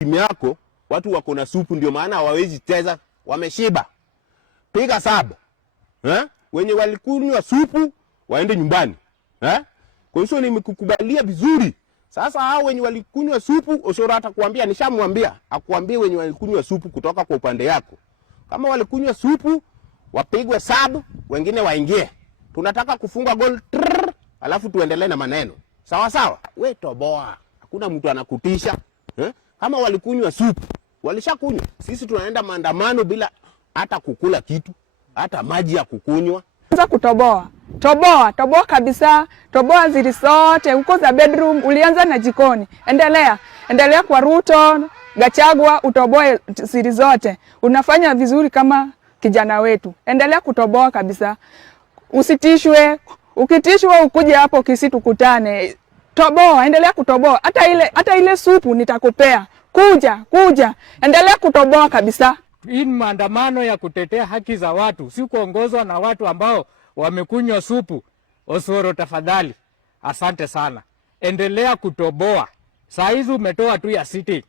timu yako watu wako na supu, ndio maana hawawezi cheza, wameshiba. Piga saba. Wenye walikunywa supu waende nyumbani. Kwa hiyo nimekukubalia vizuri. Sasa hao wenye walikunywa supu, Osoro atakwambia, nishamwambia, akuambie wenye walikunywa supu kutoka kwa upande yako. Kama walikunywa supu, wapigwe sub, wengine waingie. Tunataka kufunga goal, alafu tuendelee na maneno. Sawa sawa? We Toboa, hakuna mtu anakutisha. Kama walikunywa supu, walishakunywa. Sisi tunaenda maandamano bila hata kukula kitu, hata maji ya kukunywa. Anza kutoboa. Toboa kabisa. Toboa zili zote. Uko za bedroom, ulianza na jikoni. Endelea kwa Ruto, Gachagua, utoboe zili zote. Unafanya vizuri kama kijana wetu. Endelea kutoboa kabisa. Usitishwe. Ukitishwa ukuje hapo Kisii tukutane. Toboa, endelea kutoboa. Hata ile supu nitakupea. Kuja. Endelea kutoboa kabisa. Hii maandamano ya kutetea haki za watu, si kuongozwa na watu ambao wamekunywa supu. Osoro tafadhali, asante sana. Endelea kutoboa. Saa hizi umetoa tu ya city.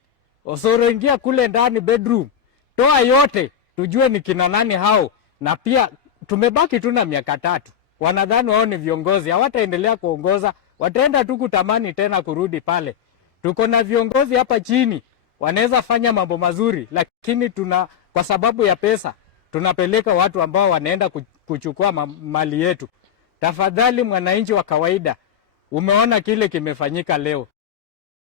Osoro, ingia kule ndani bedroom. Toa yote, tujue ni kina nani hao. Na pia tumebaki tu na miaka 3. Wanadhani wao ni viongozi, hawataendelea kuongoza, wataenda tu kutamani tena kurudi pale. Tuko na viongozi hapa chini, wanaweza fanya mambo mazuri, lakini kwa sababu ya pesa, tunapeleka watu ambao wanaenda kuchukua mali yetu. Tafadhali mwananchi wa kawaida, umeona kile kimefanyika leo.